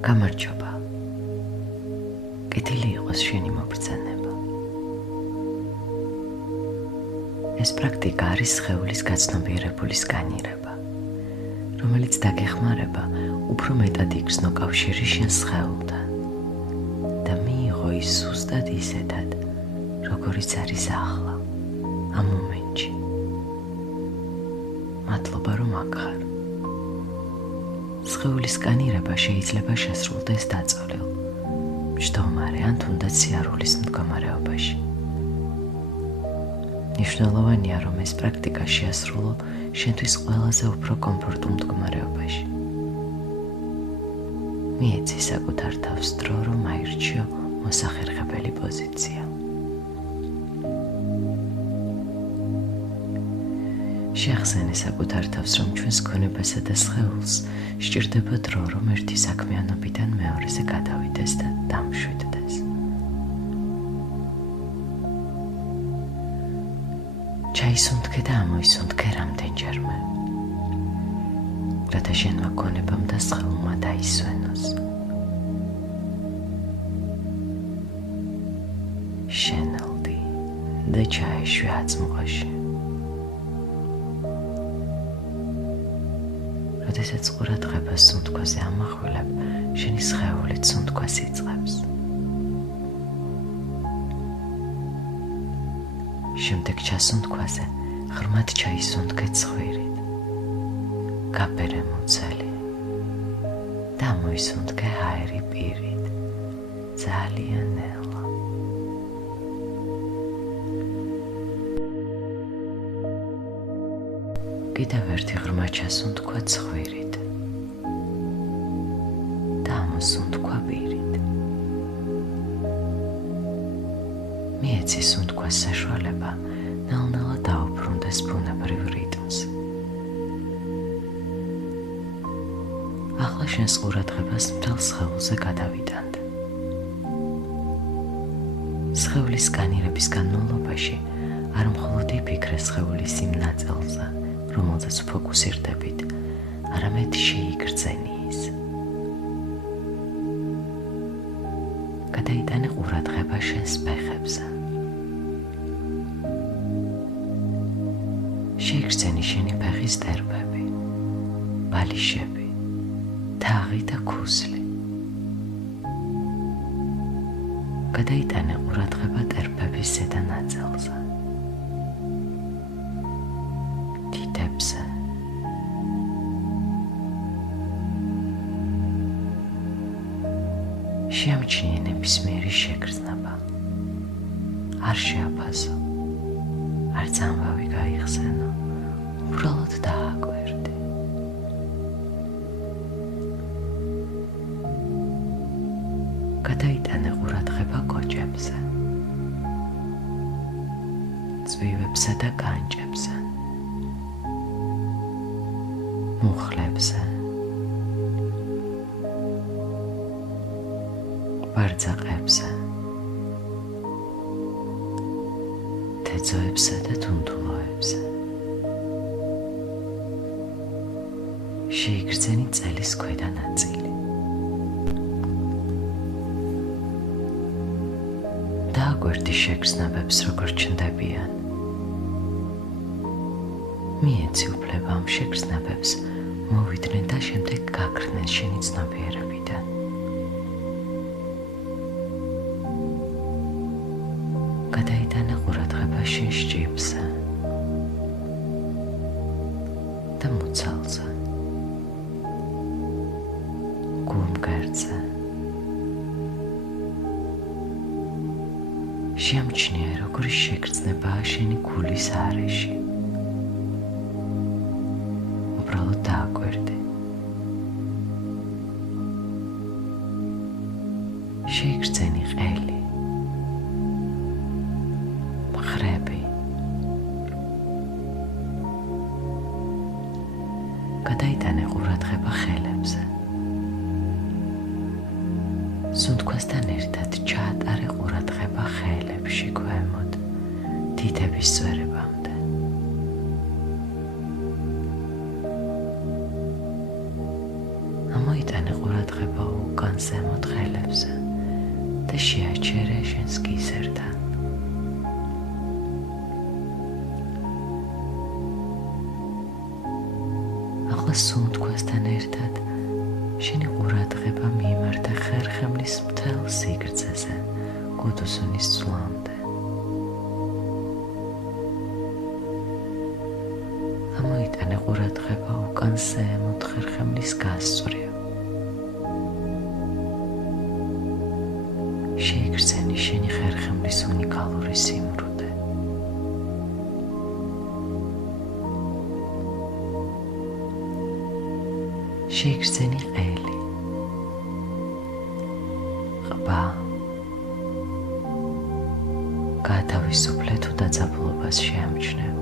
გამარჯობა. კეთილი იყოს შენი მობრძანება. ეს პრაქტიკა არის სხეულის გაცნობიერებული სკანირება, რომელიც დაგეხმარება უფრო მეტად იგრძნო კავშირი შენ სხეულთან და მიიღო ის ზუსტად ისეთად, როგორიც არის ახლა, ამ მომენტში. მადლობა, რომ აქ ხარ. სხეულის სკანირება შეიძლება შესრულდეს დაწოლილ, მჯდომარე ან თუნდაც სიარულის მდგომარეობაში. მნიშვნელოვანია, რომ ეს პრაქტიკა შეასრულო შენთვის ყველაზე უფრო კომფორტულ მდგომარეობაში. მიეცი საკუთარ თავს დრო, რომ აირჩიო მოსახერხებელი პოზიცია. შეახსენე საკუთარ თავს, რომ ჩვენს გონებასა და სხეულს სჭირდება დრო, რომ ერთი საქმიანობიდან მეორეზე გადავიდეს და დამშვიდდეს. ჩაისუნთქე და ამოისუნთქე რამდენჯერმე, რათა შენმა გონებამ და სხეულმა დაისვენოს. შენელდი და ჩაეშვი აწმყოში. როდესაც ყურადღებას სუნთქვაზე ამახვილებ, შენი სხეულით სუნთქვას იწყებს. შემდეგ ჩასუნთქვაზე ღრმად ჩაისუნთქე ცხვირით. გაბერე მუცელი და მოისუნთქე ჰაერი პირით. ძალიან ნელა. კიდევ ერთი ღრმა ჩასუნთქვა ცხვირით და ამოსუნთქვა პირით. მიეცი სუნთქვას საშუალება ნელ-ნელა დაუბრუნდეს ბუნებრივ რიტმს. ახლა შენს ყურადღებას მთელ სხეულზე გადავიტანე. სხეულის სკანირების განმავლობაში არ მხოლოდ იფიქრე სხეულის იმ ნაწილზე, რომელზეც ფოკუსირდებით, არამედ შეიგრძენი ის. გადაიტანე ყურადღება შენს ფეხებზე. შეიგრძენი შენი ფეხის ტერფები, ბალიშები, თაღი და ქუსლი. გადაიტანე ყურადღება ტერფების ზედა ნაწილზე. დიდებზე. შეამჩნიე ნებისმიერი შეგრძნება. არ შეაფასო, არც ამბავი გაიხსენო, უბრალოდ დააკვირდი. გადაიტანე ყურადღება კოჭებზე, წვივებსა და კანჭებზე, მუხლებზე, ბარძაყებზე, თეძოებსა და თუნთულოებზე. შეიგრძენი წელის ქვედა ნაწილი. დააკვირდი შეგრძნებებს, როგორ ჩნდებიან. მიეცი უფლება ამ შეგრძნებებს მოვიდნენ და შემდეგ გაქრნენ შენი ცნობიერებიდან. გადაიტანე ყურადღება შენ შჭიბზე და მუცელზე, გულმკერდზე. შეამჩნიე, როგორი შეგრძნებაა შენი გულის არეში. უბრალოდ დააკვირდი. შეიგრძენი ყელი, მხრები. გადაიტანე ყურადღება ხელებზე. სუნთქვასთან ერთად ჩაატარე ყურადღება ხელებში ქვემოთ, თითების წვერებამდე. ამოიტანე ყურადღება უკან ზემოთ ხელებზე და შეაჩერე შენს გიზერთან. ახლა სუნთქვასთან ერთად შენი ყურადღება მიიმართა ხერხემლის მთელ სიგრძეზე გუდუსუნის წვლამდე. ამოიტანე ყურადღება უკან ზემოთ ხერხემლის გასწვრივ. შეიგრძენი შენი ხერხემლის უნიკალური სიმრუდე. შეიგრძენი ყელი, ყბა, გათავისუფლე თუ დაძაბულობას შეამჩნევ.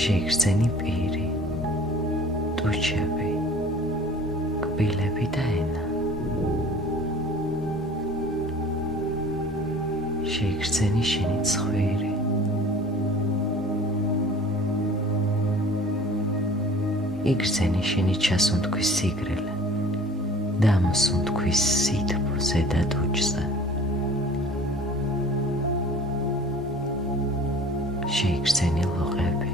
შეიგრძენი პირი, ტუჩები, კბილები და ენა. შეიგრძენი შენი ცხვირი, იგრძენი შენი ჩასუნთქვის სიგრილე და ამოსუნთქვის სითბო ზედა ტუჩზე. შეიგრძენი ლოყები,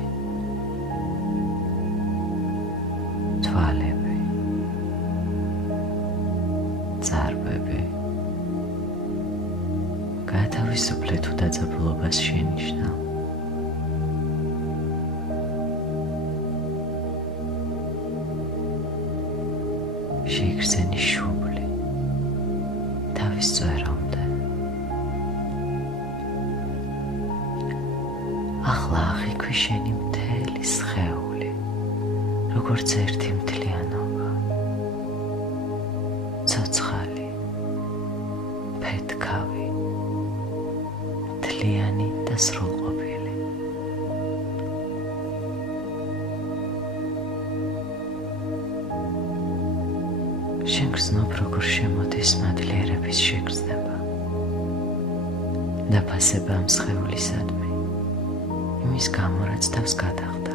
თვალები, წარბები, გათავისუფლე თუ დაძაბულობას შენიშნავ. შეიგრძენი შუბლი თავის წვერამდე. ახლა აღიქვი შენი მთელი სხეული, როგორც ერთი მთლიანობა. ცოცხალი, ფეთქავი, მთლიანი და სრულყოფილი. შენ გრძნობ, როგორ შემოდის მადლიერების შეგრძნება. დაფასება ამ სხეულისადმი, იმის გამო, რაც თავს გადახდა.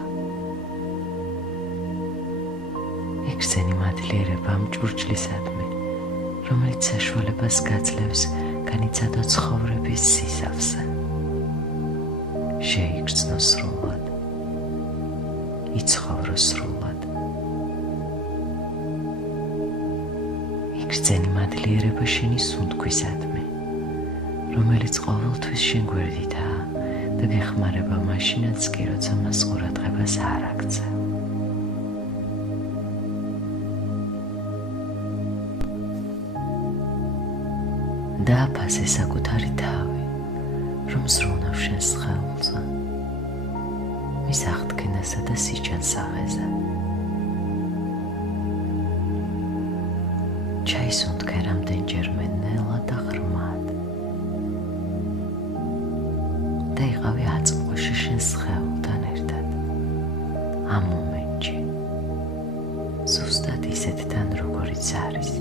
იგრძენი მადლიერება ამ ჭურჭლისადმი, რომელიც საშუალებას გაძლევს განიცადო ცხოვრების სისავსე. შეიგრძნო სრულად, იცხოვრო სრულად. იგრძენი მადლიერება შენი სუნთქვისადმი, რომელიც ყოველთვის შენ გვერდითაა და გეხმარება მაშინაც კი, როცა მას ყურადღებას არ აქცევ. დააფასე საკუთარი თავი, რომ ზრუნავ შენს სხეულზე, მის აღდგენასა და სიჩანსაღეზე. ჩაისუნთქე რამდენჯერმე ნელა და ღრმად და იყავი აწმყოში შენს სხეულთან ერთად, ამ მომენტში, ზუსტად ისეთთან, როგორიც არის.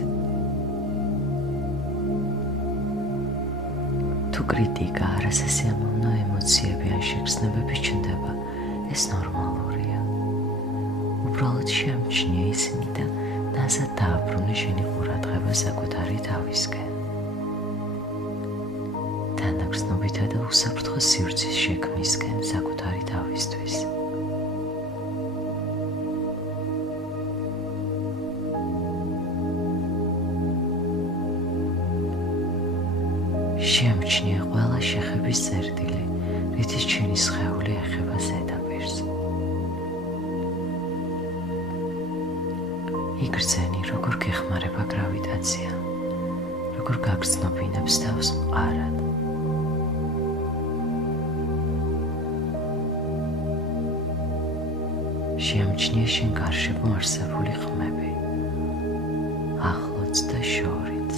თუ კრიტიკა, არასასიამოვნო ემოციები ან შეგრძნებები ჩნდება, ეს ნორმალურია. უბრალოდ შეამჩნიე ისინი და ნაზად დააბრუნე შენი ყურადღება საკუთარი თავისკენ. თანაგრძნობითა და უსაფრთხო სივრცის შექმნისკენ საკუთარი თავისთვის. შეამჩნიე ყველა შეხების წერტილი, რითიც შენი სხეული ეხება ზედაპირს. იგრძენი, როგორ გეხმარება გრავიტაცია, როგორ გაგრძნობინებს თავს მყარად. შეამჩნიე შენ გარშემო არსებული ხმები, ახლოც და შორიც.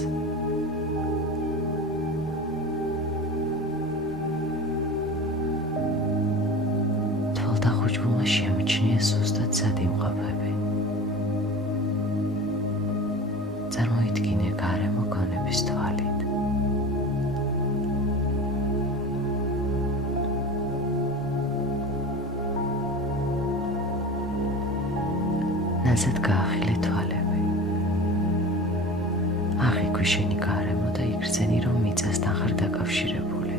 თვალდახუჭბულმა შეამჩნიე ზუსტად სად იმყოფები. წარმოიდგინე გარემო გონების თვალით. განსად გაახილე თვალები. აღიქვი შენი გარემო და იგრძენი, რომ მიწასთან ხარ დაკავშირებული,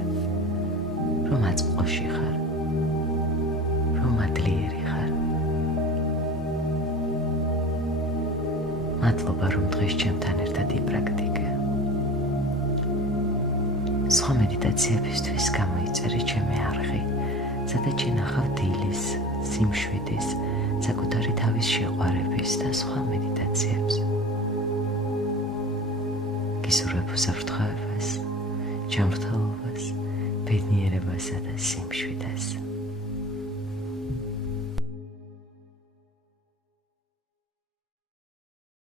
რომ აწმყოში ხარ, რომ ადლიერი ხარ. მადლობა, რომ დღეს ჩემთან ერთად იპრაქტიკე. სხვა მედიტაციებისთვის გამოიწერე ჩემი არხი, სადაც შენახავ დილის, სიმშვიდის, საკუთარი თავის შეყვარების და სხვა მედიტაციებს. გისურვებ უსაფრთხოებას, ჯანმრთელობას, ბედნიერებასა და სიმშვიდეს.